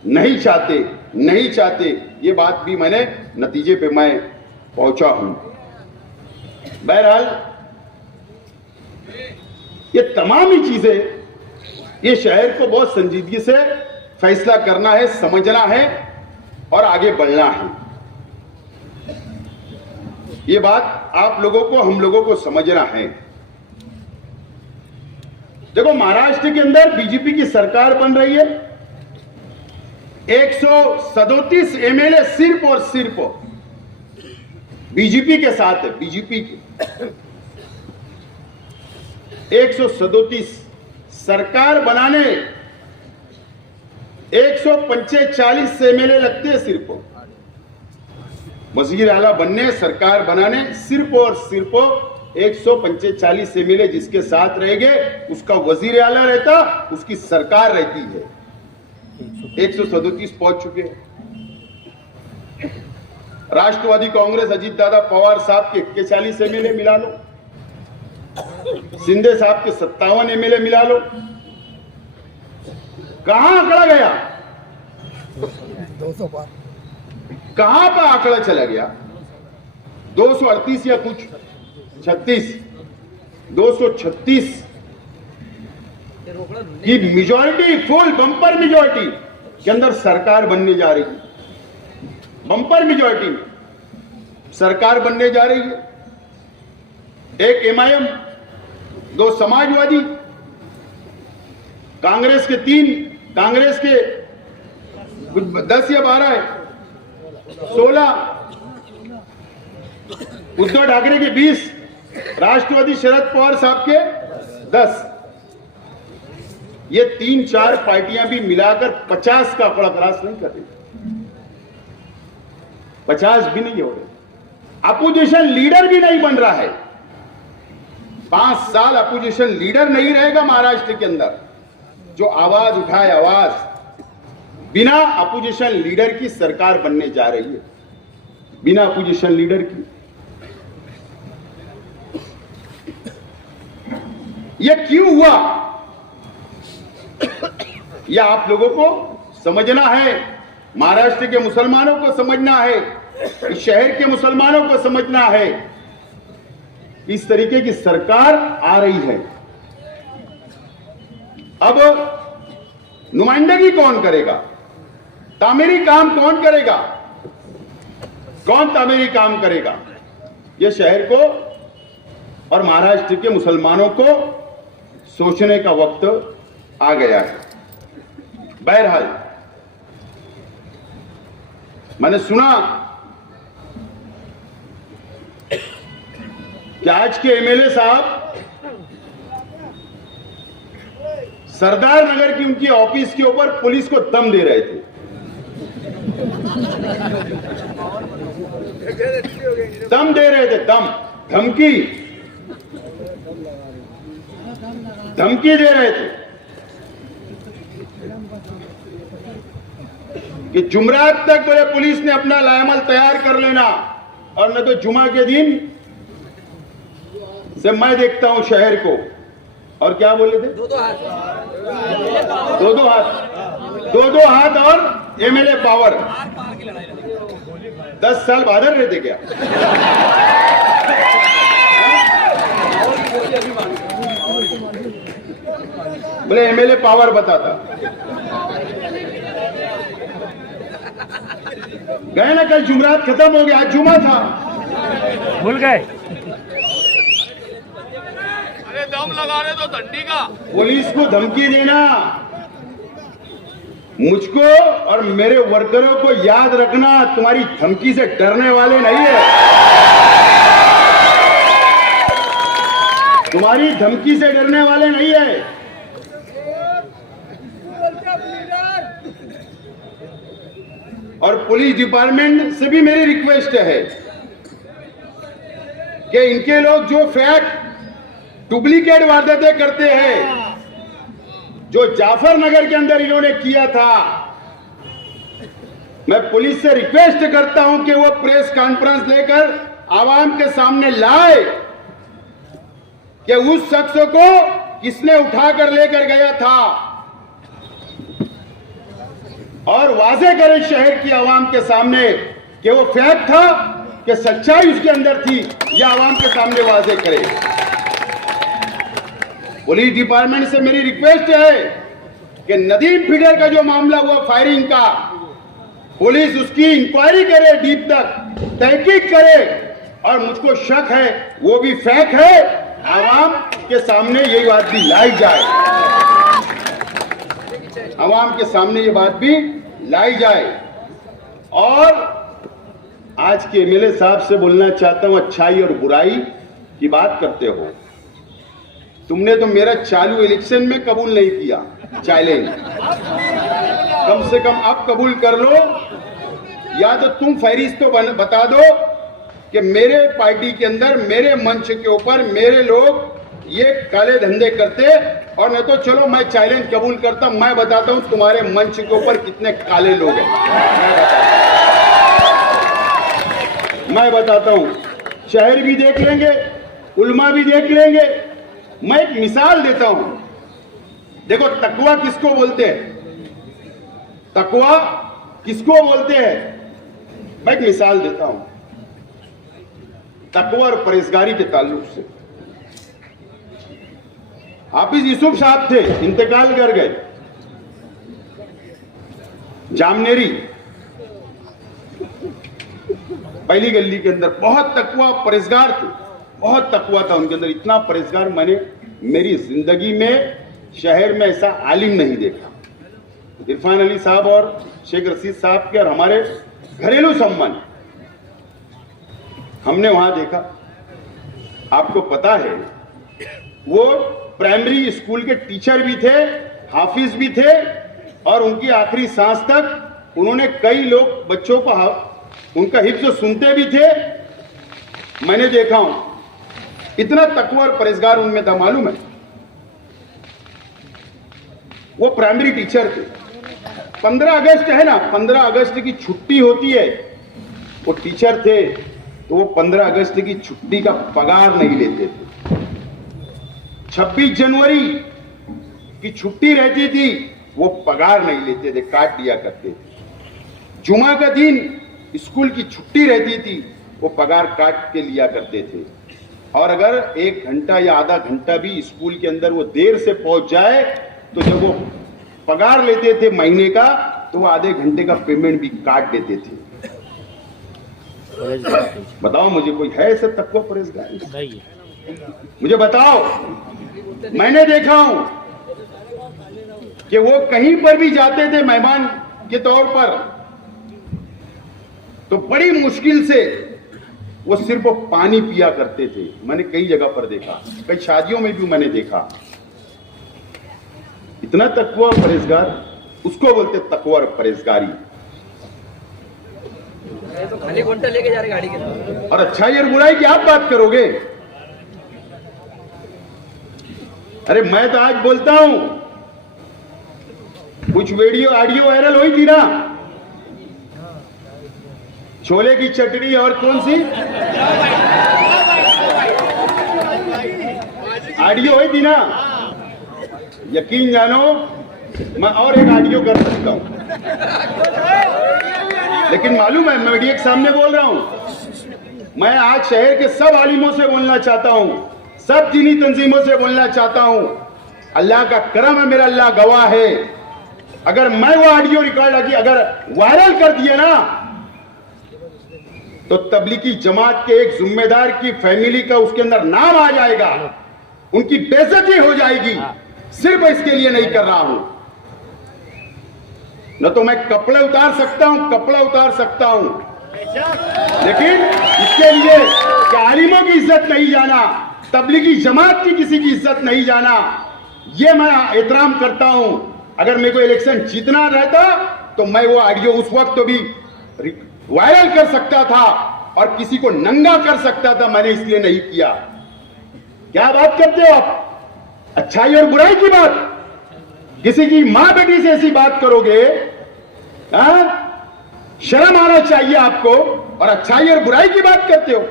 नहीं चाहते, नहीं चाहते। ये बात भी मैंने नतीजे पे मैं पहुंचा हूं। बहरहाल ये तमाम ही चीजें, ये शहर को बहुत संजीदगी से फैसला करना है, समझना है और आगे बढ़ना है। ये बात आप लोगों को, हम लोगों को समझना है। देखो, महाराष्ट्र के अंदर बीजेपी की सरकार बन रही है, 137 एमएलए सिर्फ और सिर्फ बीजेपी के साथ है, बीजेपी के 137 सरकार बनाने 145 एमएलए लगते हैं सिर्फ, वजीर आला बनने, सरकार बनाने सिर्फ और सिर्फ 145 एमएलए जिसके साथ रहेंगे उसका वजीर आला रहता, उसकी सरकार रहती है। 137 पहुंच चुके हैं। राष्ट्रवादी कांग्रेस अजीत दादा पवार साहब के 41 एमएलए मिला लो, शिंदे साहब के 57 एमएलए मिला लो, कहां आंकड़ा गया, 200 पार, कहां पर आंकड़ा चला गया? 238 या कुछ 36, 236 की मेजॉरिटी, फुल बम्पर मेजॉरिटी के अंदर सरकार बनने जा रही है। बम्पर मेजॉरिटी में सरकार बनने जा रही है। एक एमआईएम, 2 समाजवादी, कांग्रेस के 3, कांग्रेस के 10 या 12 है, 16, उद्धव ठाकरे के 20, राष्ट्रवादी शरद पवार साहब के 10। ये 3-4 पार्टियां भी मिलाकर 50 का आंकड़ा क्रॉस नहीं कर रही, 50 भी नहीं हो रहे। अपोजिशन लीडर भी नहीं बन रहा है। 5 साल अपोजिशन लीडर नहीं रहेगा महाराष्ट्र के अंदर, जो आवाज उठाए, आवाज। बिना अपोजिशन लीडर की सरकार बनने जा रही है, बिना अपोजिशन लीडर की। यह क्यों हुआ, यह आप लोगों को समझना है, महाराष्ट्र के मुसलमानों को समझना है, इस शहर के मुसलमानों को समझना है। इस तरीके की सरकार आ रही है। अब नुमाइंदगी कौन करेगा, तामीरी काम कौन करेगा, कौन तामीरी काम करेगा? यह शहर को और महाराष्ट्र के मुसलमानों को सोचने का वक्त आ गया है। बहरहाल मैंने सुना कि आज के एमएलए साहब सरदार नगर की उनकी ऑफिस के ऊपर पुलिस को दम दे रहे थे। दम दे रहे थे, दम, धमकी। धमकी दे रहे थे कि जुमरात तक बोले पुलिस ने अपना लाएमल तैयार कर लेना, और न तो जुमा के दिन से मैं देखता हूं शहर को। और क्या बोले थे? दो हाथ, दो हाथ और एमएलए पावर। 10 साल बादल रहते क्या? बोले एमएलए पावर बताता। गए ना, कल जुमरात खत्म हो गया, आज जुमा था, भूल गए। अरे दम लगा रहे तो डंडी का। पुलिस को धमकी देना, मुझको और मेरे वर्करों को याद रखना, तुम्हारी धमकी से डरने वाले नहीं है। तुम्हारी धमकी से डरने वाले नहीं है। और पुलिस डिपार्टमेंट से भी मेरी रिक्वेस्ट है कि इनके लोग जो फैक्ट डुप्लीकेट वारदातें करते हैं, जो जाफर नगर के अंदर इन्होंने किया था, मैं पुलिस से रिक्वेस्ट करता हूं कि वो प्रेस कॉन्फ्रेंस लेकर आवाम के सामने लाए कि उस शख्स को किसने उठाकर लेकर गया था, और वाजे करे शहर की आवाम के सामने कि वो फैक्ट था कि सच्चाई उसके अंदर थी, या आवाम के सामने वाजे करे। पुलिस डिपार्टमेंट से मेरी रिक्वेस्ट है कि नदीम फीडर का जो मामला हुआ फायरिंग का, पुलिस उसकी इंक्वायरी करे, डीप तक तहकीक करे, और मुझको शक है वो भी फेक है, आवाम के सामने यही बात भी लाई जाए, आवाम के सामने ये बात भी लाई जाए। और आज के एमएलए साहब से बोलना चाहता हूं, अच्छाई और बुराई की बात करते हो, तुमने तो मेरा चालू इलेक्शन में कबूल नहीं किया चैलेंज, कम से कम अब कबूल कर लो, या तो तुम फहरिस्त तो बता दो कि मेरे पार्टी के अंदर, मेरे मंच के ऊपर मेरे लोग ये काले धंधे करते, और नहीं तो चलो मैं चैलेंज कबूल करता, मैं बताता हूं तुम्हारे मंच के ऊपर कितने काले लोग हैं, मैं बताता हूं। शहर भी देख लेंगे, उल्मा भी देख लेंगे। मैं एक मिसाल देता हूं, देखो तकवा किसको बोलते हैं, तकवा किसको बोलते हैं, मैं एक मिसाल देता हूं तकवा और परहेजगारी के ताल्लुक से। हाफिज यूसुफ साहब थे, इंतकाल कर गए, जामनेरी पहली गली के अंदर, बहुत तकवा परहेजगार थे, बहुत तकवा था उनके अंदर, इतना परहेजगार मैंने मेरी जिंदगी में शहर में ऐसा आलिम नहीं देखा। इरफान अली साहब और शेख रशीद साहब के और हमारे घरेलू संबंध हमने वहां देखा। आपको पता है वो प्राइमरी स्कूल के टीचर भी थे, हाफिज भी थे, और उनकी आखिरी सांस तक उन्होंने कई लोग बच्चों को उनका हिफ्ज़ सुनते भी थे, मैंने देखा हूं। इतना तकवा और परहेजगार उनमें था, मालूम है। वो प्राइमरी टीचर थे। 15 अगस्त है ना, 15 अगस्त की छुट्टी होती है, वो टीचर थे, तो वो 15 अगस्त की छुट्टी का पगार नहीं लेते थे। 26 जनवरी की छुट्टी रहती थी, वो पगार नहीं लेते थे, काट दिया करते थे। जुमा का दिन स्कूल की छुट्टी रहती थी, वो पगार काट के लिया करते थे। और अगर 1 घंटा या आधा घंटा भी स्कूल के अंदर वो देर से पहुंच जाए, तो जब वो पगार लेते थे महीने का, तो वो आधे घंटे का पेमेंट भी काट देते थे। बताओ मुझे, कोई है ऐसा तकवा परहेजगार? मुझे बताओ। मैंने देखा हूं कि वो कहीं पर भी जाते थे मेहमान के तौर पर, तो बड़ी मुश्किल से वो सिर्फ पानी पिया करते थे। मैंने कई जगह पर देखा, कई शादियों में भी मैंने देखा। इतना तकवा परहेजगार, उसको बोलते तकवा और परहेजगारी। तो खाली घंटा लेके जा रहे गाड़ी के अंदर। और अच्छाई और बुराई की आप बात करोगे, अरे मैं तो आज बोलता हूं, कुछ वीडियो ऑडियो वायरल हुई थी ना, छोले की चटनी और कौन सी ऑडियो हुई थी ना, यकीन जानो मैं और एक ऑडियो कर सकता हूं, लेकिन मालूम है मैं मीडिया के सामने बोल रहा हूं। मैं आज शहर के सब आलिमों से बोलना चाहता हूं, सब दीनी तंजीमों से बोलना चाहता हूं, अल्लाह का करम है, मेरा अल्लाह गवाह है, अगर मैं वो ऑडियो रिकॉर्ड अगर वायरल कर दिए ना, तो तबलीगी जमात के एक जिम्मेदार की फैमिली का उसके अंदर नाम आ जाएगा, उनकी बेइज्जती हो जाएगी। सिर्फ इसके लिए नहीं कर रहा हूं, न तो मैं कपड़े उतार सकता हूं, कपड़ा उतार सकता हूं, लेकिन इसके लिए कि आलिमों की इज्जत नहीं जाना, तबलीगी जमात की किसी की इज्जत नहीं जाना, ये मैं एहतराम करता हूं। अगर मेरे को इलेक्शन जीतना रहता तो मैं वो ऑडियो उस वक्त तो भी वायरल कर सकता था और किसी को नंगा कर सकता था, मैंने इसलिए नहीं किया। क्या बात करते हो आप, अच्छाई और बुराई की बात, किसी की मां बेटी से ऐसी बात करोगे, शर्म आना चाहिए आपको, और अच्छाई और बुराई की बात करते हो।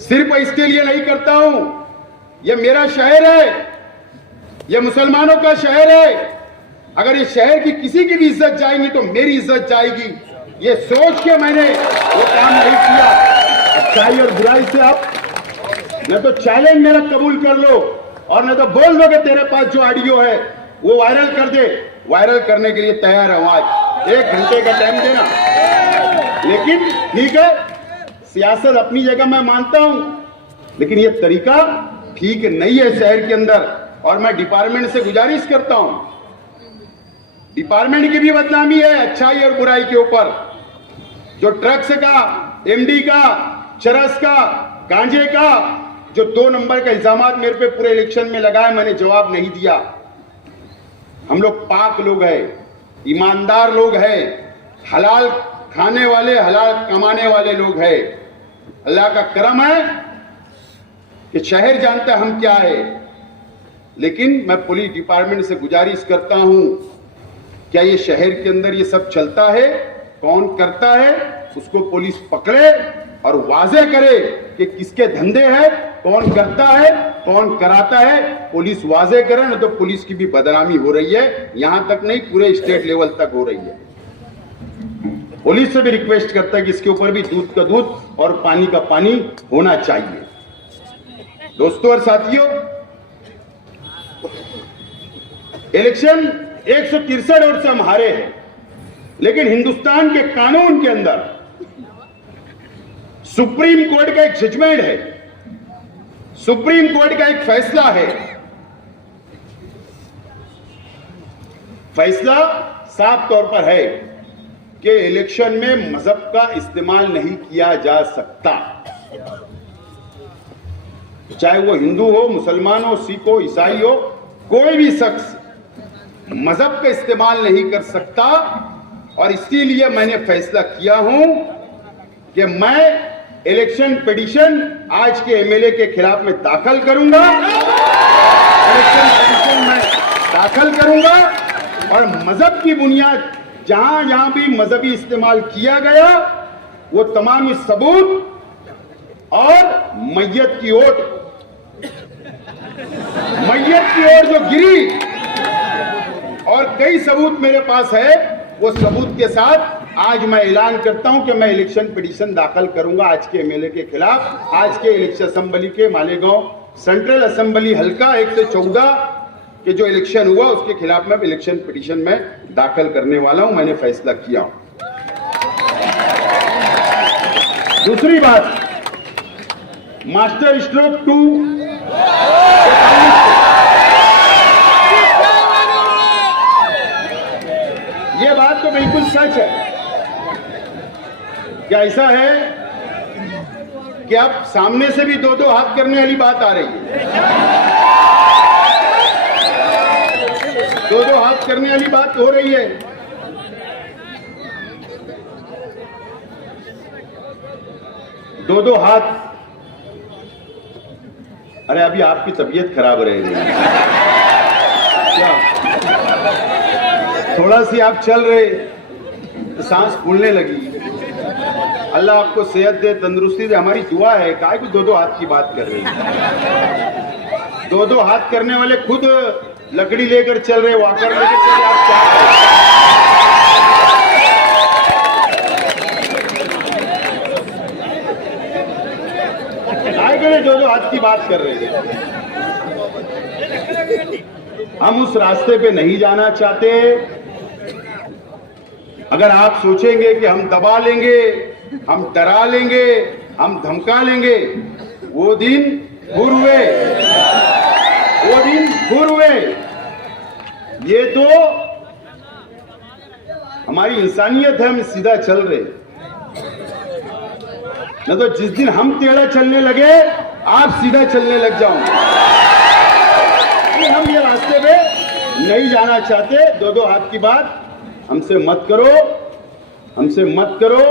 सिर्फ इसके लिए नहीं करता हूं, यह मेरा शहर है, यह मुसलमानों का शहर है, अगर ये शहर की किसी की भी इज्जत जाएगी तो मेरी इज्जत जाएगी, ये सोच के मैंने वो काम नहीं किया। अच्छाई और बुराई से आप न तो चैलेंज मेरा कबूल कर लो और न तो बोल दो कि तेरे पास जो ऑडियो है वो वायरल कर दे। वायरल करने के लिए तैयार हूं, आज 1 घंटे का टाइम देना, लेकिन ठीक है, सियासत अपनी जगह मैं मानता हूं, लेकिन ये तरीका ठीक नहीं है शहर के अंदर। और मैं डिपार्टमेंट से गुजारिश करता हूं, डिपार्टमेंट की भी बदनामी है अच्छाई और बुराई के ऊपर। जो ड्रग्स का, एमडी का, चरस का, गांजे का जो 2 नंबर का इल्जामात मेरे पे पूरे इलेक्शन में लगाए, मैंने जवाब नहीं दिया। हम लोग पाक लोग हैं, ईमानदार लोग हैं, हलाल खाने वाले, हलाल कमाने वाले लोग हैं। अल्लाह का करम है कि शहर जानता है हम क्या है, लेकिन मैं पुलिस डिपार्टमेंट से गुजारिश करता हूं, क्या ये शहर के अंदर ये सब चलता है, कौन करता है, उसको पुलिस पकड़े और वाजे करे कि किसके धंधे हैं, कौन करता है, कौन कराता है, पुलिस वाजे करे, ना तो पुलिस की भी बदनामी हो रही है, यहां तक नहीं पूरे स्टेट लेवल तक हो रही है। पुलिस से भी रिक्वेस्ट करता है कि इसके ऊपर भी दूध का दूध और पानी का पानी होना चाहिए। दोस्तों और साथियों, इलेक्शन 163 वोट से हम हारे हैं, लेकिन हिंदुस्तान के कानून के अंदर सुप्रीम कोर्ट का एक जजमेंट है, सुप्रीम कोर्ट का एक फैसला है। फैसला साफ तौर पर है कि इलेक्शन में मजहब का इस्तेमाल नहीं किया जा सकता, चाहे वो हिंदू हो, मुसलमान हो, सिख हो, ईसाई हो, कोई भी शख्स मजहब का इस्तेमाल नहीं कर सकता। और इसीलिए मैंने फैसला किया हूं कि मैं इलेक्शन पिटीशन आज के एमएलए के खिलाफ में दाखिल करूंगा, इलेक्शन पिटीशन में दाखिल करूंगा, और मजहब की बुनियाद जहां जहां भी मजहबी इस्तेमाल किया गया वो तमाम सबूत और मैयत की ओट जो गिरी, और कई सबूत मेरे पास है, वो सबूत के साथ आज मैं ऐलान करता हूं कि मैं इलेक्शन पिटीशन दाखिल करूंगा आज के एमएलए के खिलाफ। आज के इलेक्शन असेंबली के मालेगांव सेंट्रल असेंबली हल्का 1 से 14 के जो इलेक्शन हुआ उसके खिलाफ मैं इलेक्शन पिटीशन में दाखिल करने वाला हूं, मैंने फैसला किया हूं। दूसरी बात, मास्टर स्ट्रोक 2 ये बात तो बिल्कुल सच है। क्या ऐसा है कि आप सामने से भी 2-2 हाथ करने वाली बात आ रही है, 2-2 हाथ करने वाली बात हो रही है। दो हाथ अरे अभी आपकी तबीयत खराब रह रही है क्या? थोड़ा सी आप चल रहे तो सांस फूलने लगी। अल्लाह आपको सेहत दे, तंदुरुस्ती दे, हमारी दुआ है। काहे को दो हाथ की बात कर रहे हैं? दो हाथ करने वाले खुद लकड़ी लेकर चल रहे, वॉकर लेकर चल रहे, आप क्या करें? दो हाथ की बात कर रहे थे। हम उस रास्ते पे नहीं जाना चाहते। अगर आप सोचेंगे कि हम दबा लेंगे, हम डरा लेंगे, हम धमका लेंगे, वो दिन दूर हुए, वो दिन दूर हुए। ये तो हमारी इंसानियत है, हम सीधा चल रहे। न तो जिस दिन हम टेढ़ा चलने लगे आप सीधा चलने लग जाओ। हम ये रास्ते पे नहीं जाना चाहते। दो हाथ की बात हमसे मत करो, हमसे मत करो।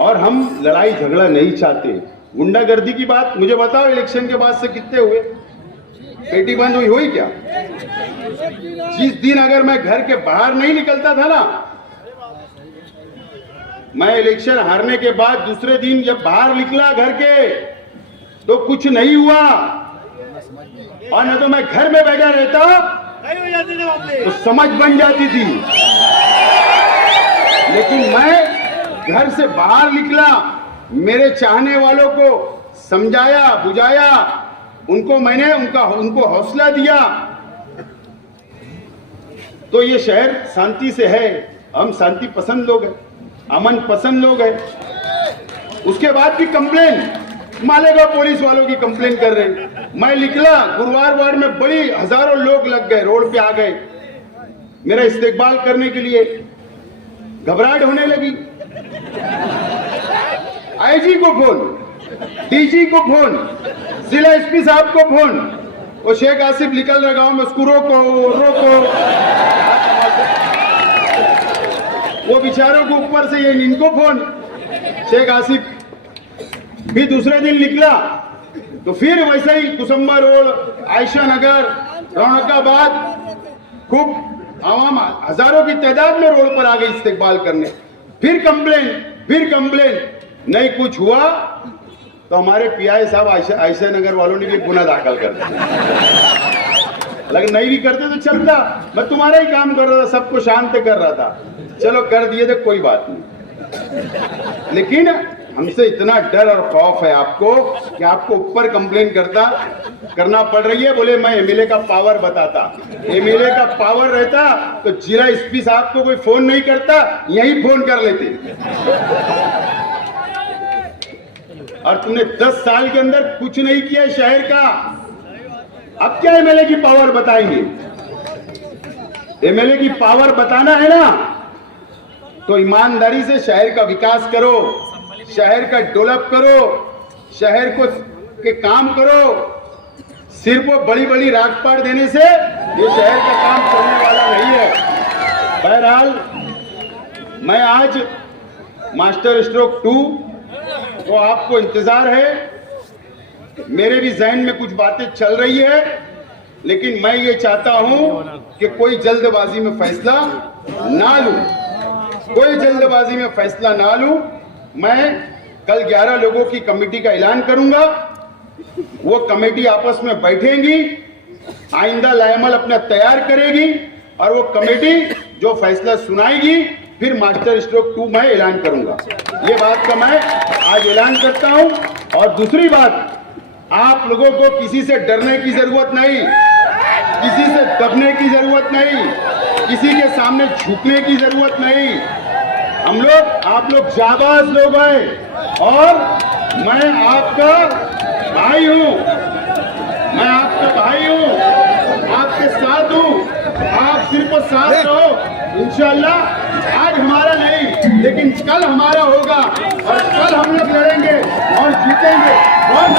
और हम लड़ाई झगड़ा नहीं चाहते। गुंडागर्दी की बात मुझे बताओ, इलेक्शन के बाद से कितने हुए? पेटी बंद हुई क्या? जिस दिन अगर मैं घर के बाहर नहीं निकलता था ना, मैं इलेक्शन हारने के बाद दूसरे दिन जब बाहर निकला घर के तो कुछ नहीं हुआ, और न तो मैं घर में बैठा रहता तो समझ बन जाती थी। लेकिन मैं घर से बाहर निकला, मेरे चाहने वालों को समझाया, बुझाया, उनको मैंने उनको हौसला दिया, तो ये शहर शांति से है। हम शांति पसंद लोग हैं, अमन पसंद लोग हैं। उसके बाद भी कंप्लेन, मालेगांव पुलिस वालों की कंप्लेन कर रहे। मैं निकला, गुरुवार वार्ड में बड़ी हजारों लोग लग गए, रोड पे आ गए मेरा इस्तेकबाल करने के लिए। घबराहट होने लगी। आईजी को फोन, डीजी को फोन, जिला एसपी साहब को फोन, वो शेख आसिफ निकल रहा गांव में, उसको रोको रोको। वो बेचारों को ऊपर से ये इनको फोन। शेख आसिफ भी दूसरे दिन निकला तो फिर वैसे ही कुसुम्बा रोड, आयशा नगर, रौनकाबाद, खूब आवाम हजारों की तादाद में रोड पर आ गई इस्तेकबाल करने। फिर कंप्लेन, नहीं कुछ हुआ तो हमारे पीआई साहब आयशा नगर वालों ने भी गुना दाखिल कर दिया। लेकिन नहीं भी करते तो चलता, मैं तुम्हारा ही काम कर रहा था, सबको शांत कर रहा था, चलो कर दिए तो कोई बात नहीं। लेकिन हमसे इतना डर और खौफ है आपको कि आपको ऊपर कंप्लेन करना पड़ रही है। बोले मैं एमएलए का पावर बताता, एमएलए का पावर रहता तो जिला एसपी साहब को कोई फोन नहीं करता, यही फोन कर लेते। और तुमने 10 साल के अंदर कुछ नहीं किया शहर का, अब क्या एमएलए की पावर बताएंगे? एमएलए की पावर बताना है ना, तो ईमानदारी से शहर का विकास करो, शहर का डेवलप करो, शहर को के काम करो। सिर्फ वो बड़ी बड़ी रागपाट देने से ये शहर का काम चलने वाला नहीं है। बहरहाल मैं आज मास्टर स्ट्रोक 2 तो आपको इंतजार है। मेरे भी जहन में कुछ बातें चल रही है, लेकिन मैं ये चाहता हूं कि कोई जल्दबाजी में फैसला ना लूं, कोई जल्दबाजी में फैसला ना लूं। मैं कल 11 लोगों की कमेटी का ऐलान करूंगा। वो कमेटी आपस में बैठेंगी, आइंदा लाएमल अपना तैयार करेगी, और वो कमेटी जो फैसला सुनाएगी फिर मास्टर स्ट्रोक 2 में ऐलान करूंगा। ये बात का मैं आज ऐलान करता हूं। और दूसरी बात, आप लोगों को किसी से डरने की जरूरत नहीं, किसी से दबने की जरूरत नहीं, किसी के सामने झुकने की जरूरत नहीं। हम लोग, आप लोग जाबाज लोग हैं, और मैं आपका भाई हूं, मैं आपका भाई हूं, आपके साथ हूं। आप सिर्फ साथ रहो, इंशाअल्लाह। आज हमारा नहीं, लेकिन कल हमारा होगा, और कल हम लोग लड़ेंगे और जीतेंगे। बहुत